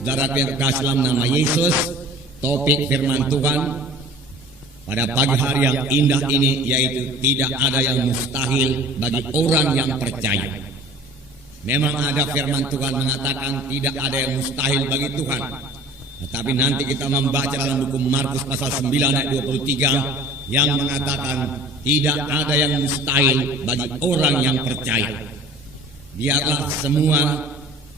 Saudara yang kekasih dalam nama Yesus, topik firman Tuhan pada pagi hari yang indah ini yaitu tidak ada yang mustahil bagi orang yang percaya. Memang ada firman Tuhan mengatakan tidak ada yang mustahil bagi Tuhan. Tetapi nanti kita membaca dalam buku Markus pasal 9 ayat 23 yang mengatakan tidak ada yang mustahil bagi orang yang percaya. Biarlah semua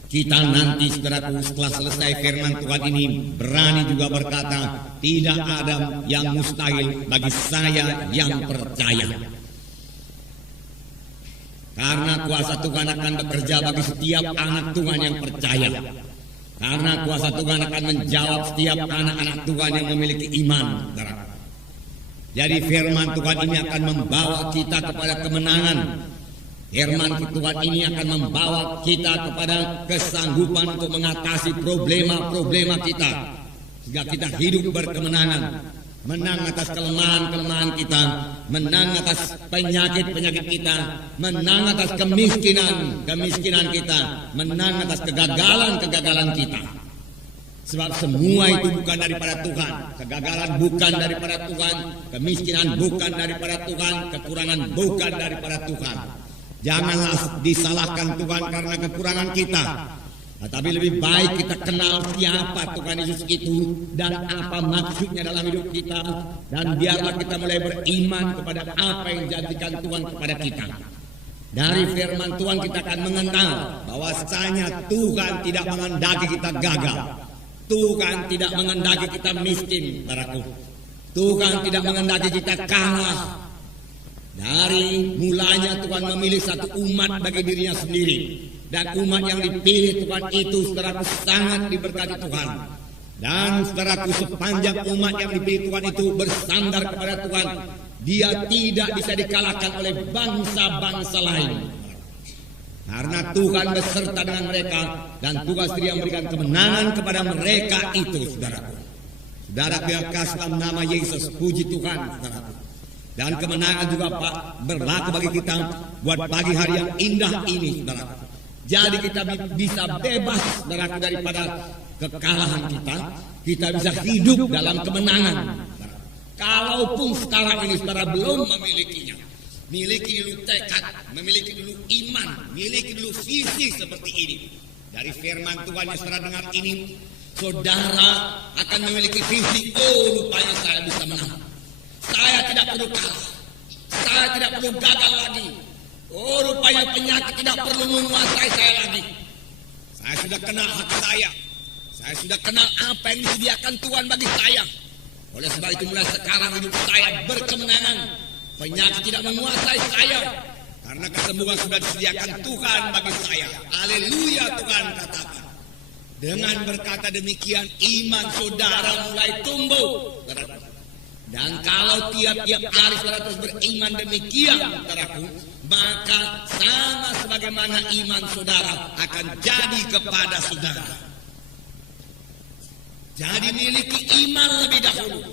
kita nanti saudaraku setelah selesai firman Tuhan ini berani juga berkata tidak ada yang mustahil bagi saya yang percaya. Karena kuasa Tuhan akan bekerja bagi setiap anak Tuhan yang percaya. Karena kuasa Tuhan akan menjawab setiap anak-anak Tuhan yang memiliki iman. Jadi firman Tuhan ini akan membawa kita kepada kemenangan. Firman Tuhan ini akan membawa kita kepada kesanggupan untuk mengatasi problema-problema kita. Sehingga kita hidup berkemenangan. Menang atas kelemahan-kelemahan kita. Menang atas penyakit-penyakit kita. Menang atas kemiskinan kita. Menang atas kegagalan-kegagalan kita. Sebab semua itu bukan daripada Tuhan. Kegagalan bukan daripada Tuhan. Kemiskinan bukan daripada Tuhan. Kekurangan bukan daripada Tuhan. Janganlah disalahkan Tuhan karena kekurangan kita. Tetapi lebih baik kita kenal siapa Tuhan Yesus itu dan apa maksudnya dalam hidup kita. Dan biarlah kita mulai beriman kepada apa yang dijadikan Tuhan kepada kita. Dari firman Tuhan kita akan mengenal bahwasanya Tuhan tidak mengendaki kita gagal. Tuhan tidak mengendaki kita miskin, saudaraku. Tuhan tidak mengendaki kita kalah. Dari mulanya Tuhan memilih satu umat bagi dirinya sendiri. Dan umat yang dipilih Tuhan itu saudaraku sangat diberkati Tuhan. Dan saudaraku sepanjang umat yang dipilih Tuhan itu bersandar kepada Tuhan, dia tidak bisa dikalahkan oleh bangsa-bangsa lain. Karena Tuhan beserta dengan mereka dan Tuhan sendiri yang memberikan kemenangan kepada mereka itu saudaraku. Saudara kekasih dalam nama Yesus, puji Tuhan saudaraku. Dan kemenangan juga Pak berlaku bagi kita buat pagi hari yang indah ini saudaraku. Jadi kita bisa bebas daripada kekalahan kita. Kita bisa hidup dalam kemenangan. Kalaupun sekarang ini saudara belum memilikinya. Miliki dulu tekad, memiliki dulu iman, miliki dulu visi seperti ini. Dari firman Tuhan yang saudara dengar ini, saudara akan memiliki visi. Oh, rupanya saya bisa menang. Saya tidak perlu kalah. Saya tidak perlu gagal lagi. Oh, rupanya penyakit tidak perlu menguasai saya lagi. Saya sudah kenal hak saya. Saya sudah kenal apa yang disediakan Tuhan bagi saya. Oleh sebab itu mulai sekarang hidup saya berkemenangan. Penyakit tidak menguasai saya. Karena kesembuhan sudah disediakan Tuhan bagi saya. Haleluya Tuhan katakan. Dengan berkata demikian iman saudara mulai tumbuh. Dan kalau tiap-tiap hari saudara terus beriman demikian, saudaraku, maka sama sebagaimana iman saudara akan jadi kepada saudara. Jadi miliki iman lebih dahulu.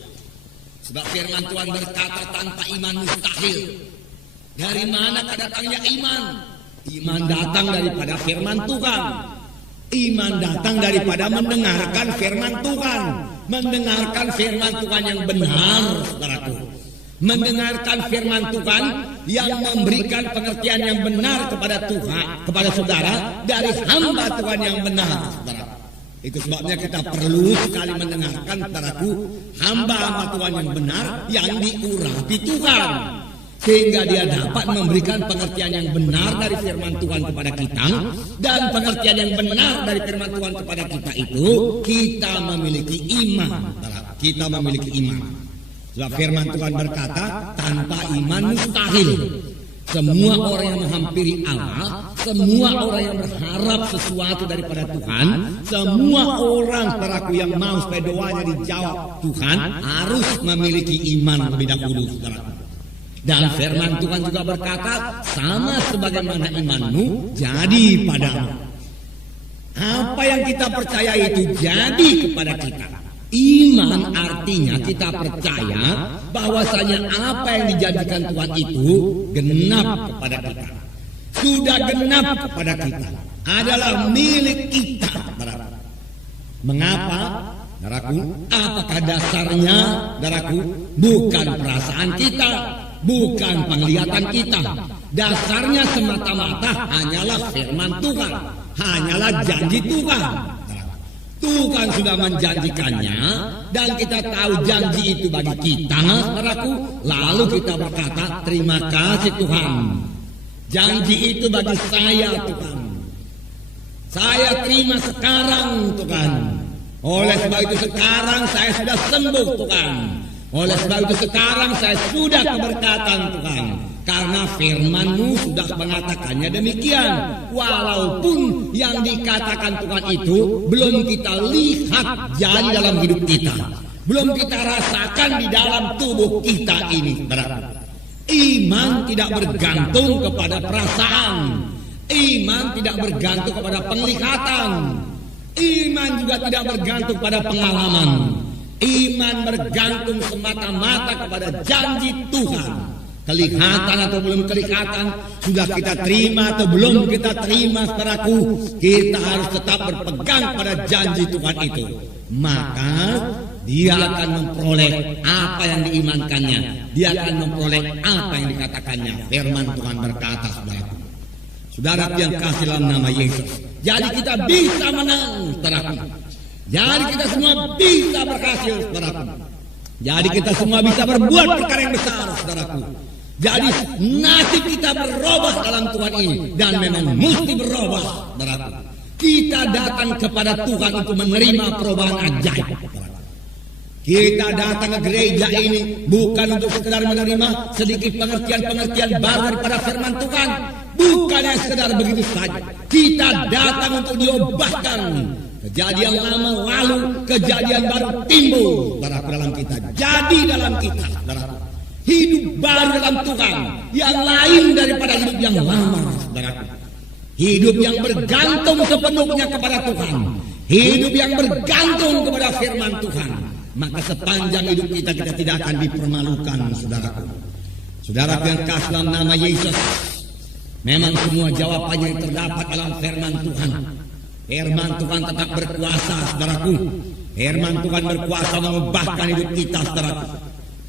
Sebab firman Tuhan berkata tanpa iman mustahil. Dari mana datangnya iman? Iman datang daripada firman Tuhan. Iman datang daripada mendengarkan firman Tuhan. Mendengarkan firman Tuhan yang benar, saudaraku. Mendengarkan firman Tuhan yang memberikan pengertian yang benar kepada Tuhan, kepada saudara dari hamba Tuhan yang benar, saudara. Itu sebabnya kita perlu sekali mendengarkan, saudaraku, hamba Tuhan yang benar yang diurapi Tuhan. Sehingga dia dapat memberikan pengertian yang benar dari firman Tuhan kepada kita. Dan pengertian yang benar dari firman Tuhan kepada kita itu, kita memiliki iman. Kita memiliki iman. Sebab firman Tuhan berkata, tanpa iman mustahil. Semua orang yang menghampiri Allah, semua orang yang berharap sesuatu daripada Tuhan, semua orang saudaraku yang mau supaya doanya dijawab Tuhan, harus memiliki iman lebih dahulu, saudaraku. Dan firman Tuhan juga berkata, sama sebagaimana imanmu jadi padamu. Apa yang kita percaya itu jadi kepada kita. Iman artinya kita percaya bahwasanya apa yang dijadikan Tuhan itu genap kepada kita. Sudah genap kepada kita. Adalah milik kita. Mengapa? Saudaraku, apakah dasarnya? Saudaraku, bukan perasaan kita, bukan penglihatan kita. Dasarnya semata-mata hanyalah firman Tuhan, hanyalah janji Tuhan. Tuhan sudah menjanjikannya dan kita tahu janji itu bagi kita, saudaraku. Lalu kita berkata, terima kasih Tuhan. Janji itu bagi saya, Tuhan. Saya terima sekarang, Tuhan. Oleh sebab itu sekarang saya sudah sembuh, Tuhan. Oleh sebab itu sekarang saya sudah keberkatan, Tuhan. Karena firman-Mu sudah mengatakannya demikian. Walaupun yang dikatakan Tuhan itu belum kita lihat jadi dalam hidup kita, belum kita rasakan di dalam tubuh kita ini. Iman tidak bergantung kepada perasaan. Iman tidak bergantung kepada penglihatan. Iman juga tidak bergantung pada pengalaman. Iman bergantung semata-mata kepada janji Tuhan. Kelihatan atau belum kelihatan, sudah kita terima atau belum kita terima, saudaraku, kita harus tetap berpegang pada janji Tuhan itu. Maka dia akan memperoleh apa yang diimankannya. Dia akan memperoleh apa yang dikatakannya. Firman Tuhan berkata, saudaraku, saudara yang kasih dalam nama Yesus, jadi kita bisa menang, saudaraku. Jadi kita semua bisa berhasil, saudaraku. Jadi kita semua bisa berbuat perkara yang besar, saudaraku. Jadi nasib kita berubah dalam Tuhan ini, dan memang mesti berubah, saudaraku. Kita datang kepada Tuhan untuk menerima perubahan ajaib. Kita datang ke gereja ini bukan untuk sekedar menerima sedikit pengertian-pengertian baru daripada firman Tuhan. Bukan yang sekedar begitu saja. Kita datang untuk diubahkan. Kejadian lama lalu, kejadian baru timbul, saudaraku, dalam kita. Jadi dalam kita, saudaraku, hidup baru dalam Tuhan yang lain daripada hidup yang lama, saudaraku. Hidup yang bergantung sepenuhnya kepada Tuhan, hidup yang bergantung kepada firman Tuhan. Maka sepanjang hidup kita tidak akan dipermalukan, saudaraku. Saudaraku yang kasih dalam nama Yesus, memang semua jawabannya yang terdapat dalam firman Tuhan. Firman Tuhan tetap berkuasa, saudaraku. Firman Tuhan berkuasa mengubahkan hidup kita, saudaraku.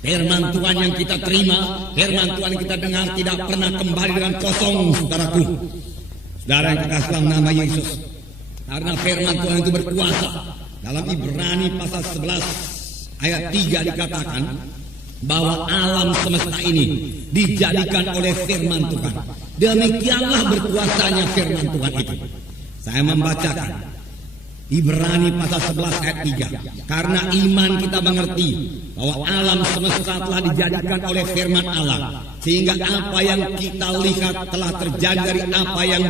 Firman Tuhan yang kita terima, firman Tuhan yang kita dengar tidak pernah kembali dengan kosong, saudaraku. Saudara yang kasih dalam nama Yesus, karena firman Tuhan itu berkuasa. Dalam Ibrani pasal 11 ayat 3 dikatakan bahwa alam semesta ini dijadikan oleh firman Tuhan. Demikianlah berkuasanya firman Tuhan itu. Saya membacakan Ibrani pasal 11 ayat 3. Karena iman kita mengerti bahwa alam semesta telah dijadikan oleh firman Allah, sehingga apa yang kita lihat telah terjadi dari apa yang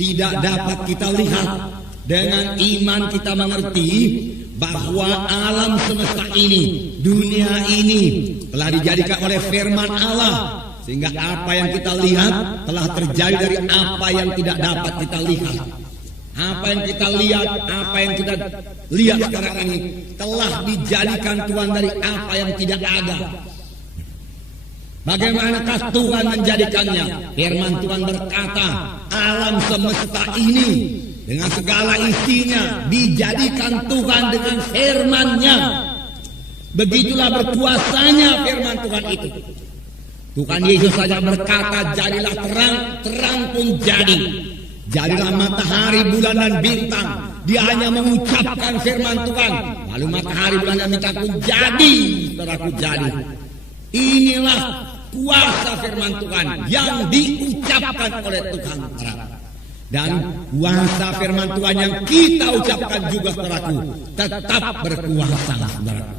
tidak dapat kita lihat. Dengan iman kita mengerti bahwa alam semesta ini, dunia ini telah dijadikan oleh firman Allah, sehingga apa yang kita lihat telah terjadi dari apa yang tidak dapat kita lihat. Apa yang kita lihat, apa yang kita lihat sekarang ini telah dijadikan Tuhan dari apa yang tidak ada. Bagaimanakah Tuhan menjadikannya? Firman Tuhan berkata, alam semesta ini dengan segala isinya dijadikan Tuhan dengan firman-Nya. Begitulah berkuasanya firman Tuhan itu. Tuhan Yesus saja berkata, jadilah terang, terang pun jadi. Jadilah matahari, bulan dan bintang. Dia hanya mengucapkan firman Tuhan, lalu matahari, bulan dan bintang pun jadi, saudaraku, jadi. Inilah kuasa firman Tuhan yang diucapkan oleh Tuhan. Dan kuasa firman Tuhan yang kita ucapkan juga, saudaraku, tetap berkuasa, saudaraku.